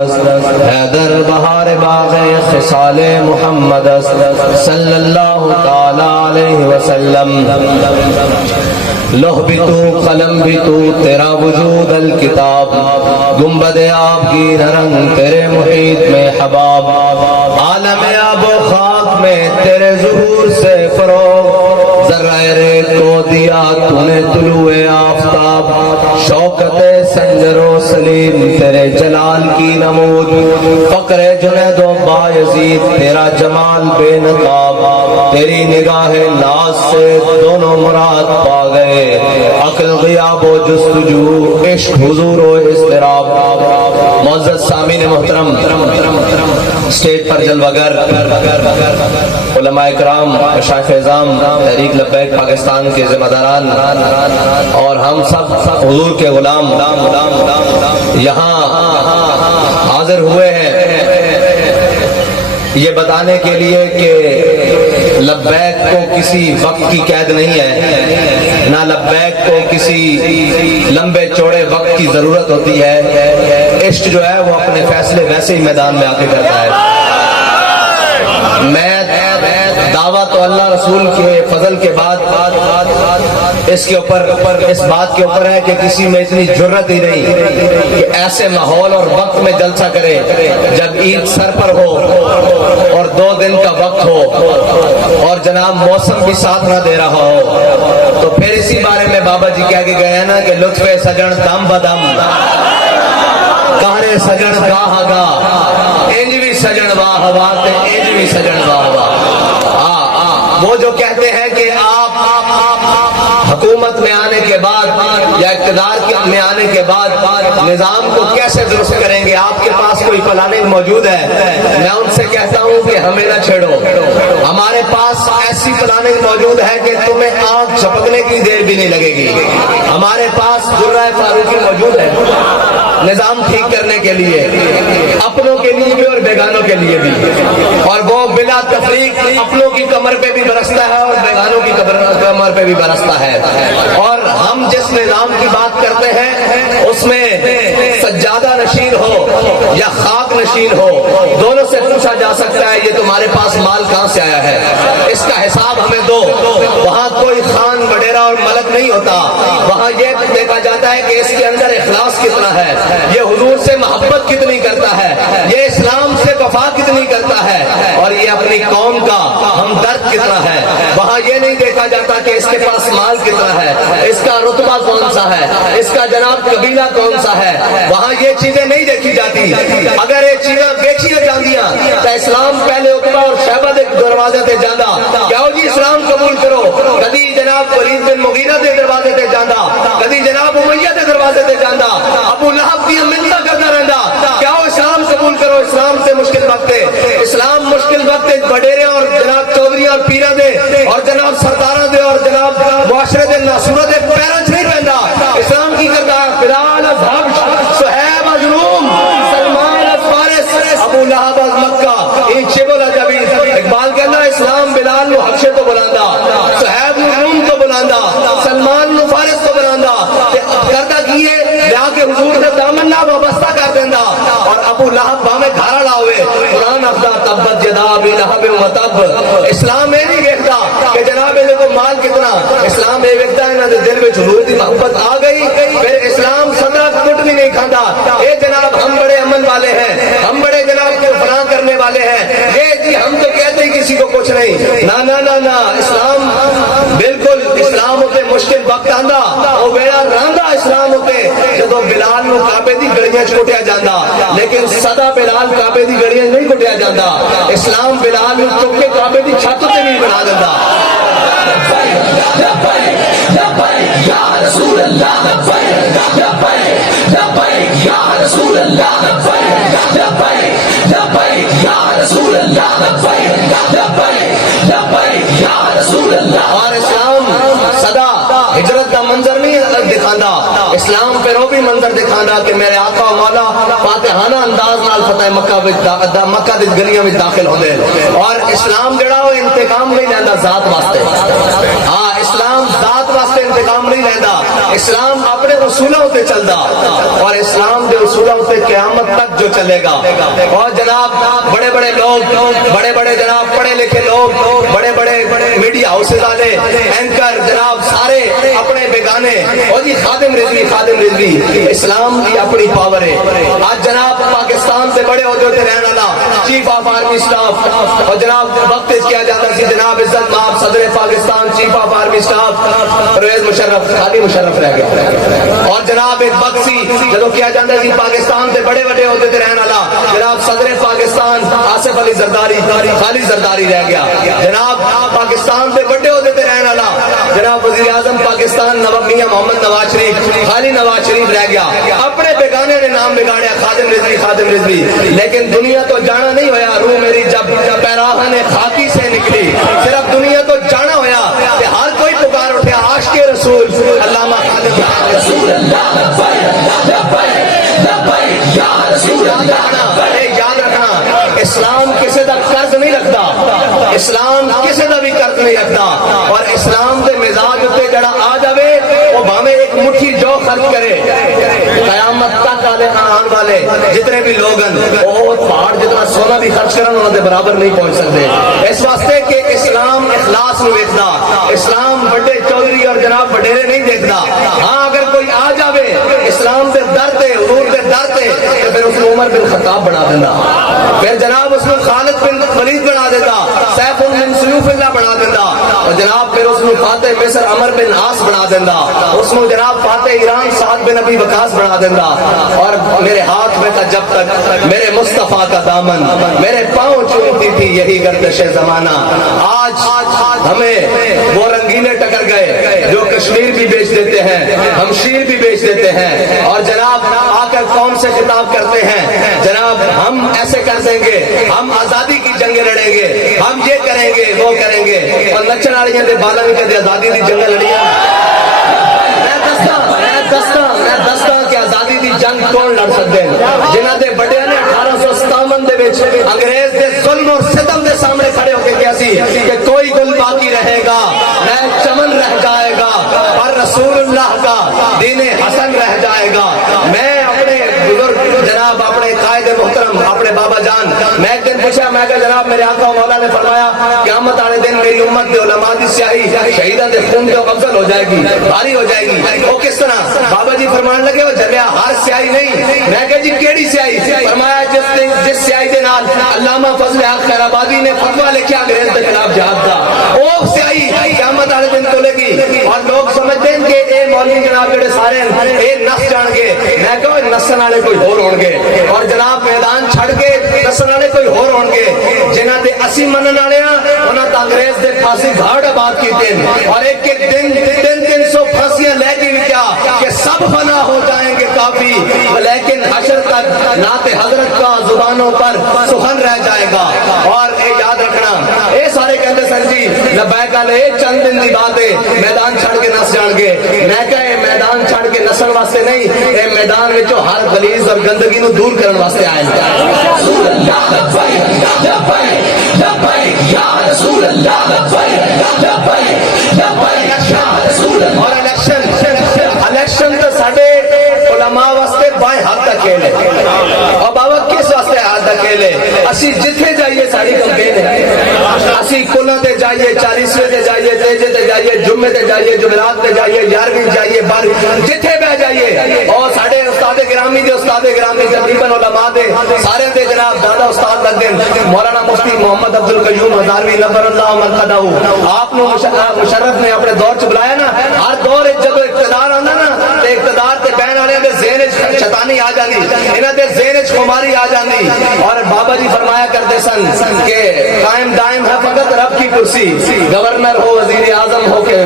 حیدر بہار باغ خصال محمد صلی اللہ تعالی علیہ وسلم. لوح بھی تو قلم بھی تو تیرا وجود الکتاب، گنبد آب کی رنگ تیرے محیط میں حباب، عالم آب و خاک میں تیرے ظہور سے فروغ، ذرہ ریت کو دیا تو نے طلوع آفتاب، شوکت سنجر و سلیم تیرے جلال کی نمود، فقر جنید و بایزید تیرا جمال بے نقاب، تیری نگاہ ناز سے دونوں مراد پا گئے، عقل غیاب و جستجو، عشق حضور و اضطراب. معزز سامعین محترم، اسٹیج پر جلوگر علماء اکرام، مشائخ اعظام، تحریک لبیک پاکستان کے ذمہ داران اور ہم سب حضور کے غلام یہاں حاضر ہوئے ہیں یہ بتانے کے لیے کہ لبیک کو کسی وقت کی قید نہیں ہے، نہ لبیک کو کسی لمبے چوڑے وقت کی ضرورت ہوتی ہے. عشق جو ہے وہ اپنے فیصلے ویسے ہی میدان میں آ کے کرتا ہے. میں دعویٰ تو اللہ رسول کے فضل کے بعد اس بات کے اوپر ہے کہ کسی میں اتنی جرت ہی نہیں کہ ایسے ماحول اور وقت میں جلسہ کرے جب عید سر پر ہو اور 2 دن کا وقت ہو اور جناب موسم بھی ساتھ نہ دے رہا ہو. تو پھر اسی بارے میں بابا جی کہہ کے گئے ہیں نا کہ لطف سجن دم بدم، کہرے سجن گاہ گاہ، انج بھی سجن واہ واہ تے انج بھی سجن واہ واہ. وہ جو کہتے ہیں کہ آپ حکومت میں آنے کے بعد یا اقتدار میں آنے کے بعد نظام کو کیسے درست کریں گے، آپ کے پاس کوئی پلاننگ موجود ہے؟ میں ان سے کہتا ہوں کہ ہمیں نہ چھیڑو، ہمارے پاس ایسی پلاننگ موجود ہے کہ تمہیں آنکھ جھپکنے کی دیر بھی نہیں لگے گی. ہمارے پاس درہ فاروقی موجود ہے نظام ٹھیک کرنے کے لیے، اپنوں کے لیے بھی اور بیگانوں کے لیے بھی، اور وہ بلا تفریق اپنوں کی کمر پہ بھی برستا ہے اور بیگانوں کی کمر پہ بھی برستا ہے. اور ہم جس نظام کی بات کرتے ہیں اس میں سجادہ نشین ہو یا خاک نشین ہو، دونوں سے پوچھا جا سکتا ہے یہ تمہارے پاس مال کہاں سے آیا ہے، اس کا حساب ہمیں دو. وہاں کوئی خان وڈیرا اور ملک نہیں ہوتا، وہاں یہ دیکھا جاتا ہے کہ اس کے اندر اخلاص کتنا ہے، یہ حضور سے محبت کتنی کرتا ہے، یہ اسلام سے وفا کتنی کرتا ہے، اور یہ اپنی قوم کا ہمدرد کتنا ہے. وہاں یہ نہیں دیکھا جاتا کہ اس کے پاس مال کتنا ہے، اس کا رتبہ کون سا ہے، اس کا جناب قبیلہ کون سا ہے. وہاں یہ چیزیں نہیں دیکھی جاتی. اگر یہ چیزیں بیچی جاندیاں تو اسلام پہلے عقبہ اور شیبہ دے دروازے تے جاندا، کہو جی اسلام قبول کرو. کدی جناب ولید بن مغیرہ دے دروازے تے جاندا، کدی جناب امیہ دے دروازے تے جاندا، ابو لہب دی منتیں کرتا رہندا، کہو اسلام قبول کرو. اسلام سے مشکل وقت ہے، اسلام مشکل وقت ہے وڈیرے اور جناب چودھری اور پیرا دے اور جناب سرداراں دے اور جناب معاشرے دے ناصورہ دے پیراں چ نہیں رہندا. اسلام کی کردا بلال از حبش، صہیب از روم، سلمان از فارس، ابو لہب از مکہ. این چبل جبی اقبال کہنا اسلام بلال نو حبشے تو بلاندا، صہیب نو روم تو بلاندا، سلمان نو فارس تو بلاندا. کردا کیے لیا کے حضور سے دامن نہ وابستہ کر دیندا، اور ابو لہب باویں گھر لا ہوئے قرآن افدا تبت جدا ابی لہب و تب. اسلام یہ نہیں دیکھتا کہ جناب یہ کو مال کتنا، اسلام یہ دیکھتا ہے انہاں دے دل وچ حضور دی محبت آ گئی. پھر اسلام صدرہ کٹ بھی نہیں کھاندا. اے جناب ہم بڑے امن والے ہیں، ہم بڑے جناب کو فلاں کرنے والے ہیں، یہ جی ہم تو کہتے ہیں کسی کو کچھ نہیں. نہ نہ نہ نہ، اسلام بالکل اسلام ہوتے مشکل وقت آندا او بیڑا راندا اسلام ہوتے جدو بلال نو کعبے دی گڑیاں چھوٹیا جاندا، لیکن سدا بلال کعبے دی گڑیاں نہیں کٹیا جاندا. اسلام بلال نو چک کے کعبے دی چھت تے بھی بنا دیندا. یا رسول اللہ لبیک لبیک لبیک یا رسول اللہ لبیک لبیک لبیک یا رسول اللہ لبیک لبیک لبیک یا رسول اللہ. اور اسلام صدا ہجرت کا منظر نہیں دکھاندا، اسلام پھر وہ بھی منظر دکھاندا کہ میرے آقا و مولا فاتحانہ انداز نال فتح مکہ دی گلیاں وچ داخل ہوندے. اور اسلام جڑا وہ انتقام نہیں لیندا ذات واسطے. ہاں اسلام ذات واسطے تے کام نہیں لینا، اسلام اپنے اصولوں تے چلدا اور اسلام دے اصولوں تے قیامت تک جو چلے گا۔ اور جناب بڑے بڑے لوگ، بڑے بڑے جناب پڑھے لکھے لوگ، بڑے بڑے میڈیا ہاؤسز والے اینکر جناب سارے اپنے بیگانے اور جی خادم رضوی، خادم رضوی، اسلام کی اپنی پاور ہے۔ آج جناب پاکستان سے بڑے عہدے تے رہن والا چیف آف آرمی سٹاف اور جناب وقت کیا جاتا سی جناب عزت مآب صدر Pakistan chief of army staff Pervez Musharraf, خالی مشرف رہ گیا۔ اور جناب ایک وقت سی جدو کیا جاتا سی پاکستان سے بڑے بڑے عہدے تے رہن والا جناب صدر پاکستان آصف علی زرداری، خالی زرداری رہ گیا۔ جناب پاکستان سے بڑے عہدے تے رہن والا جناب وزیر اعظم پاکستان میاں محمد نواز شریف، خالی نواز شریف رہ گیا۔ اپنے بیگانے نے نام بگاڑیا خادم رضوی، خادم رضوی، لیکن دنیا تو جانا نہیں ہویا روح میری جب پیراہن خاکی سے نکلی، صرف دنیا تو جانا ہویا کہ ہر کوئی پکار اٹھیا عاشق رسول علامہ خالد رسول اللہ، یاد رکھنا اسلام کسی دا قرض نہیں رکھتا، اسلام کسی دا بھی قرض نہیں رکھتا، اور اسلام دے مزاج تے جڑا آ جاوے وہ بھاویں ایک مٹھی جو خرچ کرے قیامت تک آنے والے جتنے بھی لوگ ہیں وہ پہاڑ جتنا سونا بھی خرچ کرن انہاں دے برابر نہیں پہنچ سکتے، اس واسطے کہ اسلام اخلاص نو ویکھدا، اسلام بڑے چودھری اور جناب وڈیرے نہیں دیکھدا۔ ہاں اگر کوئی آ جاوے اسلام دے در تے، حضور دے در تے، تو پھر اس کو عمر بن خطاب بنا دینا، پھر جناب اس کو خالد بن ولید بنا دیتا، سیف بن سیوف اللہ بنا دیتا، اور جناب پھر اس کو فاتح مصر عمر بن عاص بنا دیتا، اس کو جناب فاتح ایران سعد بن ابی وقاص بنا دیتا۔ اور میرے ہاتھ میں تھا جب تک میرے مصطفیٰ کا دامن، میرے پاؤں چومتی تھی یہی گردش زمانہ۔ آج ہمیں وہ رنگینے ٹکر گئے جو کشمیر بھی بیچ دیتے ہیں، ہم شیر بھی بیچ دیتے ہیں، اور جناب آ کر قوم سے خطاب کرتے ہیں جناب ہم ایسے کر دیں گے، ہم آزادی کی جنگیں لڑیں گے، ہم یہ کریں گے وہ کریں گے، اور نچن والی دے بالا بھی کہتے آزادی کی جنگیں لڑیاں۔ میں دستا کہ آزادی دی جنگ کون لڑ سکتے ہیں؟ جنہ دے بڑے نے 1857 دے وچ انگریز دے ظلم اور ستم دے سامنے کھڑے ہو کے کیا سی کہ کوئی گل باقی رہے گا، نہ چمن رہ جائے گا، پر رسول اللہ کا دین حسن رہ جائے گا۔ میں اپنے بزرگ جناب اپنے قائد محترم اپنے بابا جان میں ایک دن پوچھا، میں کہ جناب میرے آقا مولا نے فرمایا قیامت والے دن میری امت دے علماء دی سیاہی شہیداں دے خون تے افضل ہو جائے گی، بھاری ہو جائے گی۔ وہ کس طرح؟ بابا جی فرمان لگے وہ جلیا ہر سیاہی نہیں۔ میں کہ جی کیڑی سیاہی؟ فرمایا جس سیاہی دے نال علامہ فضل حق خیر آبادی نے فتویٰ لکھیا انگریز کے خلاف جہاد دا، وہ سیاہی قیامت والے دن کھلے گی۔ اور لوگ سمجھتے ہیں کہ اے مولوی جناب جڑے سارے اے نس جان گے، میں کہ نسن والے کوئی ہور ہون گے، اور جناب میدان چھڑ کے نسن والے کوئی ہور ہون گے، جنہاں دے اسی منن والے انہاں تے انگریز دے پھانسی گھاٹ آباد کیتے ہیں، اور ایک ایک دن 300 پھانسیاں لے کے بھی کیا کہ سب فنا ہو جائیں گے کافی، لیکن حشر تک نعت حضرت کا زبانوں پر سخن رہ جائے گا۔ اور اے یاد رکھنا اے سارے کہتے سن جی لبیک والے چند دن دی بات ہے میدان چھڑ کے نس جان گے، میں کہ میدان چھڑ کے نسن واسطے نہیں، اے میدان وچوں ہر غلیظ اور گندگی نو دور کرن واسطے آئے ہیں۔ رسول اللہ لبیک لبیک لبیک یا رسول اللہ لبیک لبیک لبیک یا رسول اللہ۔ اور الیکشن تو ساڈے علماء واسطے بائیں ہاتھ کا کھیل ہے، اور بابا کس واسطے ہاتھ کا کھیل ہے؟ اسی جتھے جائیے ساری کمپین ہے، اسی کلوں تے جائیے، 40ویں تے جائیے، تیجے تے جائیے، جمعے تے جائیے، جمعرات تے جائیے، 11ویں جائیے، 12ویں جتھے بہ جائیے، اور ساڈے استاد گرامی دے استاد گرامی تقریباً علماء دے سارے تے جناب دادا استاد لگ دین، مولانا مفتی محمد عبد القیوم ہزاروی نبر اللہ مرقدہ، آپ نو مشرف نے اپنے دور چ بلایا نا، ہر دور جب اقتدار آندا نا تے اقتدار تے بہن والے دے ذہن وچ شیطانی آ جاندی، انہاں دے ذہن وچ خماری آ جاندی، اور بابا جی فرمایا کرتے سن کہ قائم دائم ہے فقط رب کی کرسی، گورنر ہو وزیر اعظم ہو کے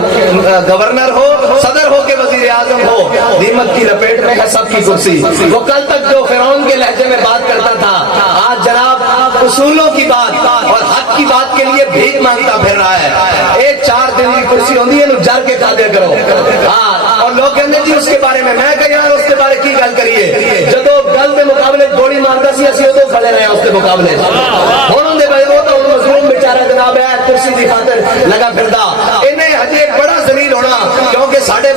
گورنر ہو صدر ہو کے وزیر اعظم ہو، دیمک کی لپیٹ میں ہے سب کی کرسی۔ وہ کل تک جو فرعون کے لہجے میں بات کرتا تھا آج جناب اصولوں کی بات اور حق کی بات کے لیے بھیک مانگتا پھر رہا ہے۔ ایک 4 دن کی کرسی ہوندی ہے نو جر کے کھا دیا کرو، ہاں، اور لوگ کہتے جی اس کے بارے میں کہ یار اس کے بارے کی گل کریے، جدو گل کے مقابلے گولی مارتا سی اسی ادو کھڑے رہے اس کے مقابلے، ہوں دے بھائی وہ تو مظلوم بیچارہ جناب ہے کرسی کی خاطر لگا پھردا، انہیں ہجے بڑا ذلیل ہونا، کیونکہ ساڈے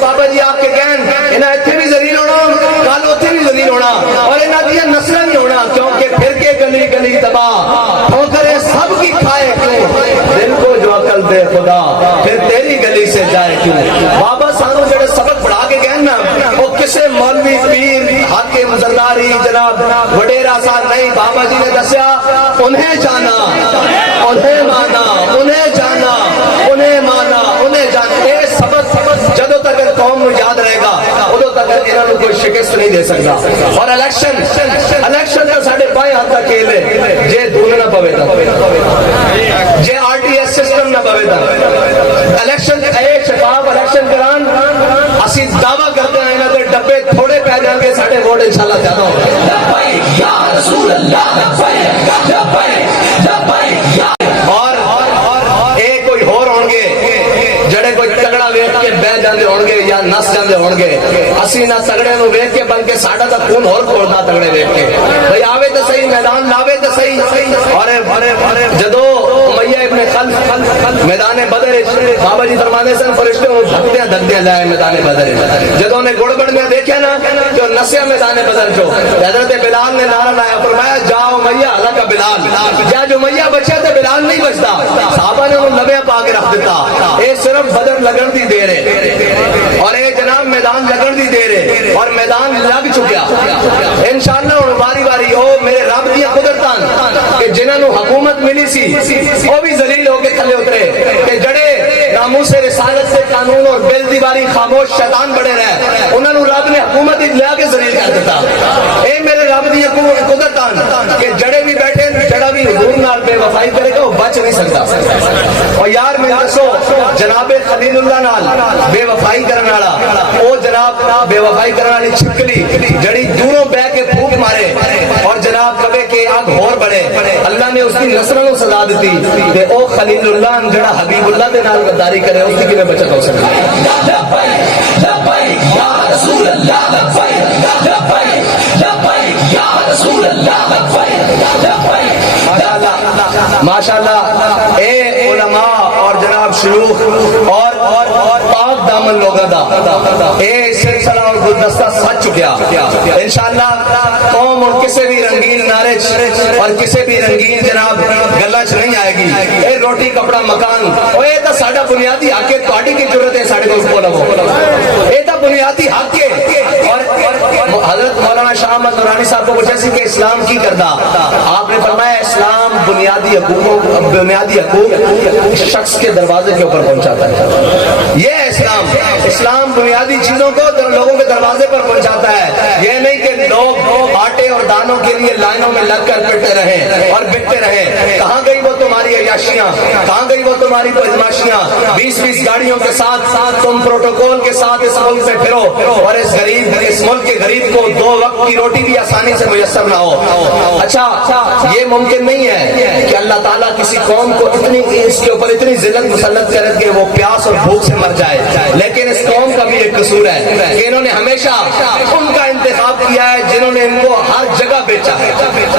तबाह, ठोकरें सब की खाए क्यों, दिल को जो अकल दे खुदा फिर तेरी गली से जाए क्यों। बाबा सानू जेड़े सबक पढ़ा के गए ना, वो किसे मौलवी पीर हाकिम जरदारी जनाब वडेरा साहब नहीं, बाबा जी ने दसिया उन्हें जाना, उन्हें माना, उन्हें जाना, उन्हें माना, उन्हें जाना। ये सबक जदों तक कौम को याद रहेगा उदों तक इन्होंने कोई शिकस्त नहीं दे सकता। और इलेक्शन का साढ़े बाएं हाथ का खेल है, जे धूल ना पवे जे आरटीएस सिस्टम ना पवे इलेक्शन शफाफ इलेक्शन करान, असी दावा करते हैं इन्होंने के डब्बे थोड़े पै जाएंगे, साढ़े वोट इंशाल्लाह ज्यादा होंगे। और एक कोई होर होंगे जड़े कोई तगड़ा वेख के बह जाते होंगे या नस जाते होंगे, असी ना तगड़े नु वेख के बल्कि साडा दा खून होर खोलदा तगड़े वेख के, भाई आवे तो सही मैदान लावे तो सही। और जदों उमैया इब्ने खल्फ मैदान बदर बाबा जी फरमाने सन फरिश्ते धकदे लाए मैदान बदर, जदों ने गुड़गड़ में देखा ना जो नसिया मैदान बदर जो हजरत बिलाल ने नारा लाया, फरमाया जाओ मैया अलग का बिलाल, जा जो मैया बचा तो बिलाल नहीं बचता। साहबा ने उन्हें लबे पा के रख देता, ये सिर्फ बदर लगन दी देर है और ये जनाब मैदान लगन दी देर है और मैदान लग चुका। इंशाअल्लाह हुण बारी बारी ओ मेरे रब दी कुदरतां कि जिन्होंने हुकूमत मिली सी वो भी जलील होके थले उतरे कि जड़े नामूसे रिसालत से कानून और बिल दी बारी खामोश शैतान बड़े रहे, उन्होंने रब ने हुकूमत लिया के जलील कर देता। ए मेरे रब दी कुदरतां कि जड़े भी बैठे जड़ा भी हुजूर नाल बेवफाई करेगा वो बच नहीं सकता। और यार मैं दसो जनाबे खलीलुल्लाह नाल बेवफाई करने वाला वो जनाब बेवफाई करने वाली छिपकली जड़ी दूरों बह के फूक मारे और जनाब कबे के आग होर बढ़े, अल्लाह ने उसकी नस्लों को सजा दी ते ओ खलीलुल्लाह जड़ा हबीबुल्लाह दे नाल गद्दारी करे उसकी किवें बचत हो सकती है। माशाअल्लाह ए उलमा और जनाब शयूख और पाक दामन लोगों दा ए सिलसिला और गुलदस्ता सच चुकिया। इंशाअल्लाह कौम और किसी भी रंगीन नारे और किसी भी रंगीन जनाब गल्ला च नहीं आएगी। ए रोटी कपड़ा मकान और ये तो साडा बुनियादी हक है, तुहाडी की जरूरत है साडे कोल बोलो, ये तो बुनियादी हक है। और हजरत मौलाना शाह अहमद नूरानी साहब को पूछा सी कि इस्लाम की करदा, आपने फरमाया इस्लाम बुनियादी हकूक शख्स के दरवाजे के ऊपर पहुंचाता है। ये है इस्लाम। इस्लाम बुनियादी चीजों को लोगों के दरवाजे पर पहुंचाता है। ये नहीं कि लोग आटे और दानों के लिए लाइनों में लगकर पिटते रहे और बिकते रहे। कहाँ गई वो तुम्हारी अयाशियां, कहाँ गई वो तुम्हारी बदमाशियां। 20-20 गाड़ियों के साथ तुम प्रोटोकॉल के साथ इस मुल्क में फिरो और इस मुल्क के गरीब को 2 वक्त की रोटी भी आसानी से मुयस्सर ना हो। अच्छा ये मुमकिन नहीं है कि अल्लाह ताला किसी कौम को इसके ऊपर इतनी जिल्लत मुसल्लत करे कि वो प्यास और भूख से मर जाए, लेकिन इस कौम का भी एक कसूर है कि इन्होंने हमेशा उनका इंतखाब किया है जिन्होंने इनको हर जगह बेचा है,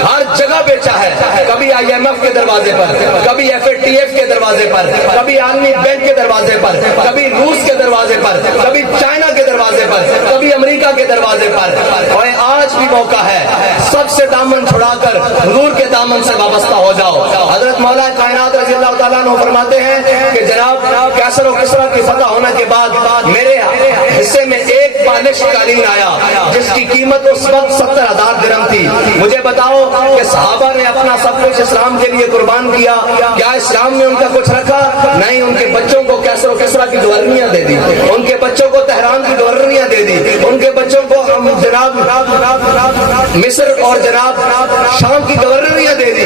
हर जगह बेचा है। कभी IMF के दरवाजे पर, कभी FATF के दरवाजे पर, कभी आलमी बैंक के दरवाजे पर, कभी रूस के दरवाजे पर, कभी चाइना के दरवाजे पर, कभी अमेरिका के दरवाजे पर। और आज भी मौका है सबसे दामन छुड़ाकर हुजूर के दामन से वाबस्ता हो जाओ। हजरत मौला कायनात रज़ी अल्लाह तआला अन्हु फरमाते हैं कि जनाब कैसर और किसरा की फतह होने के बाद मेरे हिस्से में एक बालिश कालीन आया जिसकी कीमत उस वक्त 70,000 दिरहम थी। मुझे बताओ कि सहाबा ने अपना सब कुछ इस्लाम के लिए कुर्बान किया, क्या इस्लाम ने उनका कुछ रखा? नहीं, उनके बच्चों को कैसर और किसरा की गवर्नियां दे दी, उनके बच्चों को तेहरान की गवर्नियां दे दी, उनके बच्चों को जनाब मिस्र और जनाब शाम की गवर्नियां दे दी।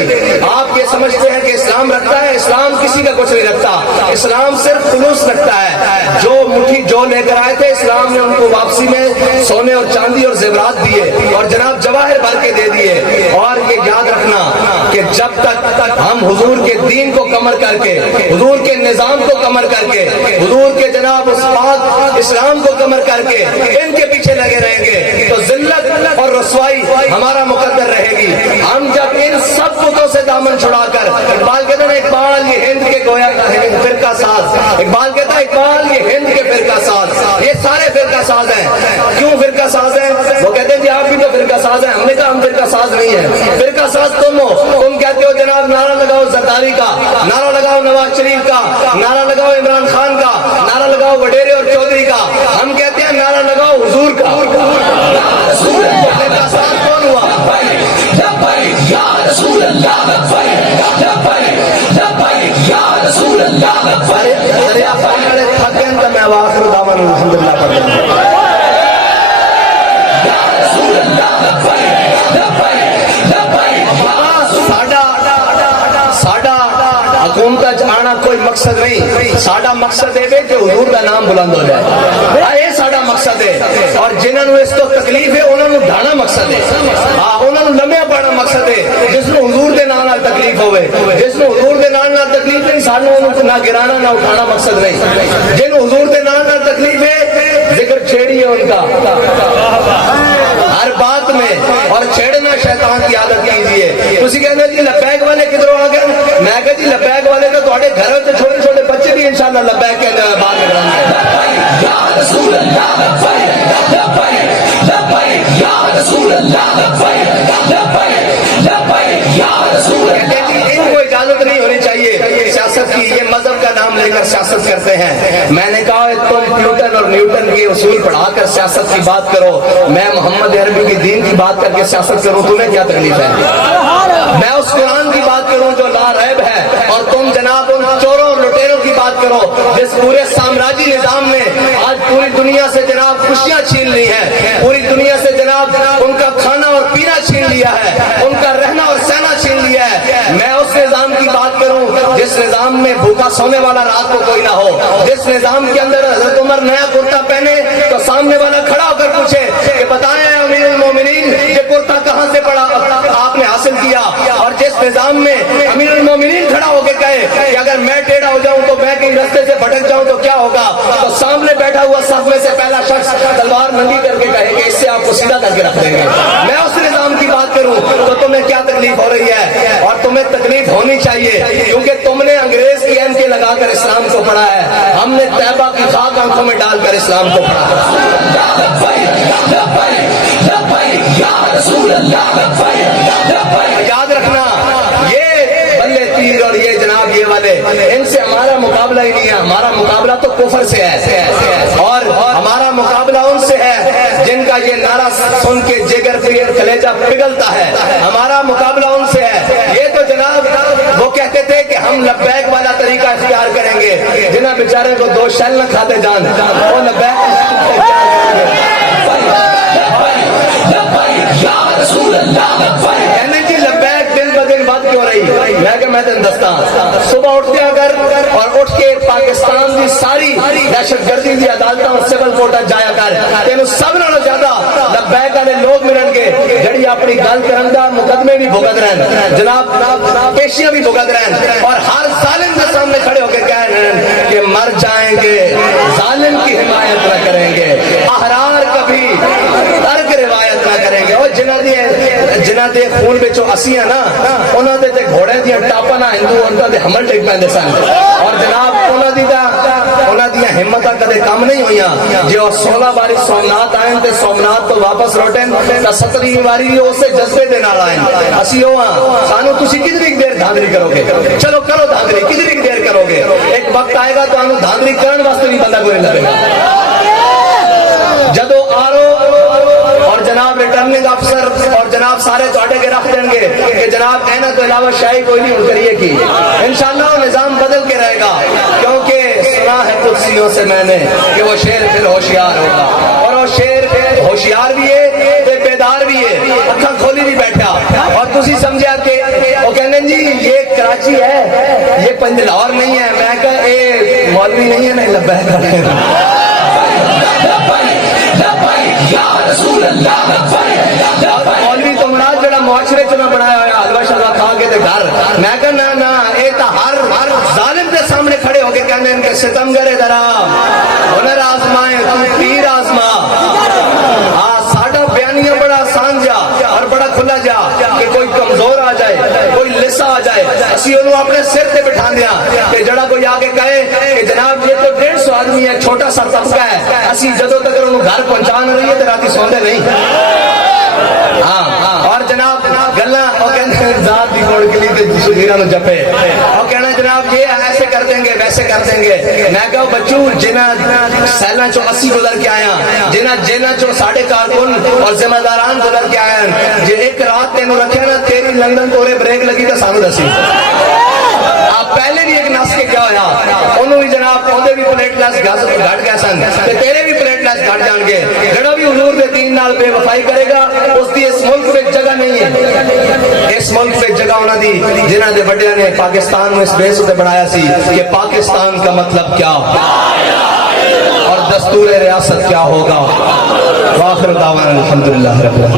आप ये समझते हैं कि इस्लाम रखता है? इस्लाम किसी का कुछ नहीं रखता। इस्लाम सिर्फ खुलूस रखता है। जो मुट्ठी जो लेकर आए थे इस्लाम ने उनको वापसी में सोने और चांदी और जेवरात दिए और जनाब जवाहिर भर के दे दिए। और ये याद रखना कि जब तक हम हुजूर के दीन को कमर करके, हुजूर के निजाम को कमर करके, हुजूर के जनाब उस पाक इस्लाम को कमर करके इनके पीछे लगे रहेंगे तो जिल्लत और रसवाई हमारा मुकद्दर रहेगी। हम जब इन सब बुतों से दामन छुड़ाकर, इकबाल कहता है इकबाल ये हिंद के गोया फिरका साज, इकबाल कहता है इकबाल ये हिंद के फिरका साज, ये सारे फिरका साज हैं। क्यों फिरका साज है? वो कहते हैं जी आप भी तो फिरका साज है। हमने कहा हम फिरका साज नहीं है, फिरका साज तुम हो। तुम क्या कहते हो जनाब नारा लगाओ जरदारी का, नारा लगाओ नवाज शरीफ का, नारा लगाओ इमरान खान का, नारा लगाओ वडेरे और चौधरी का। हम कहते हैं नारा लगाओ हुजूर का। का साथ कौन हुआ? अरे आप थके तो मैं आखिर दामन अल्हम्दुलिल्लाह पढ़ हुकूमत आना कोई मकसद नहीं, साडा मकसद है कि हुजूर का नाम बुलंद हो जाए, ये साडा मकसद है। और जिन्होंने इस तो तकलीफ है उन्होंने ढाना मकसद है, हाँ उन्होंने लम्या पाना मकसद है। जिसने हुजूर के नाम नाल तकलीफ होवे, जिसने हुजूर के नाम नाल तकलीफ नहीं, सानू उनको ना गिराना ना उठाना मकसद नहीं। जिन हुजूर के नाम नाल तकलीफ है जिक्र छेड़िए उनका हर बात में, और छेड़ना शैतान की आदत कीजिए। तुसी कहते जी लब्बैक वाले किधरों आ गए, मैं कहा जी लब्बैक वाले तो थोड़े घरों से छोटे छोटे बच्चे भी इंशाल्लाह लब्बैक के बाहर निकलेंगे। इनको इजाजत नहीं होनी चाहिए सियासत की, ये मजहब का नाम लेकर सियासत करते हैं। मैंने कहा तुम न्यूटन और न्यूटन के उसूल पढ़ाकर सियासत की बात करो, मैं मोहम्मद अरबी की दीन की बात करके सियासत करूं, तुम्हें क्या तकलीफ है? मैं उस कुरान की बात करूं जो ला रैब है, और तुम जनाब उन चोरों और लुटेरों की बात करो जिस पूरे साम्राज्य निजाम ने आज पूरी दुनिया से जनाब खुशियां छीन ली हैं, पूरी दुनिया से जनाब उनका खाना और पीना छीन लिया है, उनका रहना और सहना छीन लिया है। मैं उस निजाम की बात करूं जिस निजाम में भूखा सोने वाला रात को कोई ना हो, जिस निजाम के अंदर हज़रत उमर नया कुर्ता पहने तो सामने वाला खड़ा होकर पूछे कि बताएं अमीरुल मोमिनीन ये कुर्ता कहां से पड़ा आपने हासिल किया, और जिस निजाम में अमीरुल मोमिनीन खड़ा होकर कहे कि अगर मैं टेढ़ा हो जाऊं तो मैं कहीं रास्ते से भटक जाऊं तो क्या होगा, तो सामने बैठा हुआ सब में से पहला शख्स तलवार नंगी करके कहे कि इससे आपको सीधा करके रख देंगे। मैं उस निजाम की बात करूं तो तुम्हें क्या तकलीफ हो रही है? और तुम्हें तकलीफ होनी चाहिए क्योंकि तुमने अंग्रेज की एम के लगाकर इस्लाम को पढ़ा है, हमने तैबा की खाक आंखों में डालकर इस्लाम को पढ़ा है। याद रखना ये बल्ले तीर और ये जनाब ये वाले इनसे हमारा मुकाबला ही नहीं है, हमारा मुकाबला तो कुफर से है, और हमारा मुकाबला उनसे है जिनका ये नारा सुन के जिगर कलेजा पिघलता है। हमारा मुकाबला उनसे है। ये तो जनाब वो कहते थे कि हम लब्बैक वाला तरीका इख्तियार करेंगे, जिन्हें बेचारे को दो शैल न खाते जान वो लब्बैक कहने की लब्बैक दिन ब दिन बात क्यों रही? मैं तेन दसता सुबह उठते अगर और उठ के पाकिस्तान की सारी दहशतगर्दी की अदालत सिविल कोर्ट जाया कर, तेन सब नालों ज्यादा लब्बैक वाले लोग मिलणगे जड़ी अपनी गल करन दा मुकदमे भी भुगत रहन, जनाब पेशियां भी भुगत रहन, और हर जालिम के सामने खड़े होकर कह रहे हैं कि मर जाएंगे जालिम की हिमायत न करेंगे, अहरार कभी तर्क रिवायत न करेंगे। और जिन्हां दे खून विचों असी है ना उन्हां दे ते घोड़े दी टापा ना हिंदू उन्हां दे हमल टिक पैंदे सन, और जनाब उन्हां दी हिम्मतां कदे कम नहीं हुईयां। जो 16 बारी सोमनाथ आए ते सोमनाथ तो वापस लौटन तां 17वीं बारी उसे जज्बे दे नाल आए। असी ओ हां, सानू तुसी कितनी देर धांधली करोगे? चलो करो धांधली, कितनी देर करोगे? एक वक्त आएगा तो आनू धांधली करन वास्ते भी बंदा कोई लगेगा। जदों आरो और जनाब रिटर्निंग अफसर और जनाब सारे थोड़े के रख देंगे कि जनाब एना तो अलावा शाही कोई नहीं करिए की, इंशाल्लाह निजाम बदल के रहेगा, क्योंकि सुना है कुर्सियों से मैंने कि वो शेर फिर होशियार होगा, और वो शेर फिर होशियार भी है बेदार भी है, अखा खोली भी बैठा। और तुसी समझा कि वो कहने जी ये कराची है ये पंजलाहौर नहीं है, मैं कहा ये मौलवी नहीं है, नहीं लब्बैक मौलवी तो मराज जरा मुआशरे च बनाया हुआ हलवा शलवा खा के घर, मैं कहा ना ना ये तो हर जालिम के सामने खड़े होके कहने इनके सितमगर दरा हुनर आजमाए तुम तीर आजमा। हाँ साडा बयानिया बड़ा आसान जा और बड़ा खुला जा कि कोई कमजोर आ जाए कोई लिसा आ जाए असी उन्होंने अपने सिर से बिठा दिया कि जड़ा कोई आके कहे कि जनाब ये तो 150 आदमी है, छोटा सा तबका है, असी जदों तक उन्होंने घर पहुंचा नहीं रही है तो राती सौंदे नहीं। हाँ और जनाब गल्ला जात की कोड़ के लिए सुधीरा नु जपे और कहना जनाब ये ऐसे कर देंगे वैसे कर देंगे। मैं कहा बच्चू जिन्हें सैला चो 80 गुजर के आया, जिन्हें चो 4.5 गुण और जिम्मेदारान गुजर के आया, जे एक रात तेन रखे ना तेरी लंदन कोरे ब्रेक लगी तो सानू दसी। आप पहले भी एक नस के क्या होया उन्होंने भी जनाब पौधे भी प्लेटलेस घट गए सन ते तेरे भी प्लेटलेस घट जाएंगे। जड़ा भी हुजूर दे दीन नाल बेवफाई करेगा उसकी इस मुल्क में जगह नहीं है। इस मुल्क में जगह उन्हां दी जिन्हां दे वड्डियां ने पाकिस्तान में इस बेस उते बनाया सी कि पाकिस्तान का मतलब क्या और दस्तूर रियासत क्या होगा। वाखिर दावाना अल्हम्दुलिल्लाह रब्बिल आलमीन।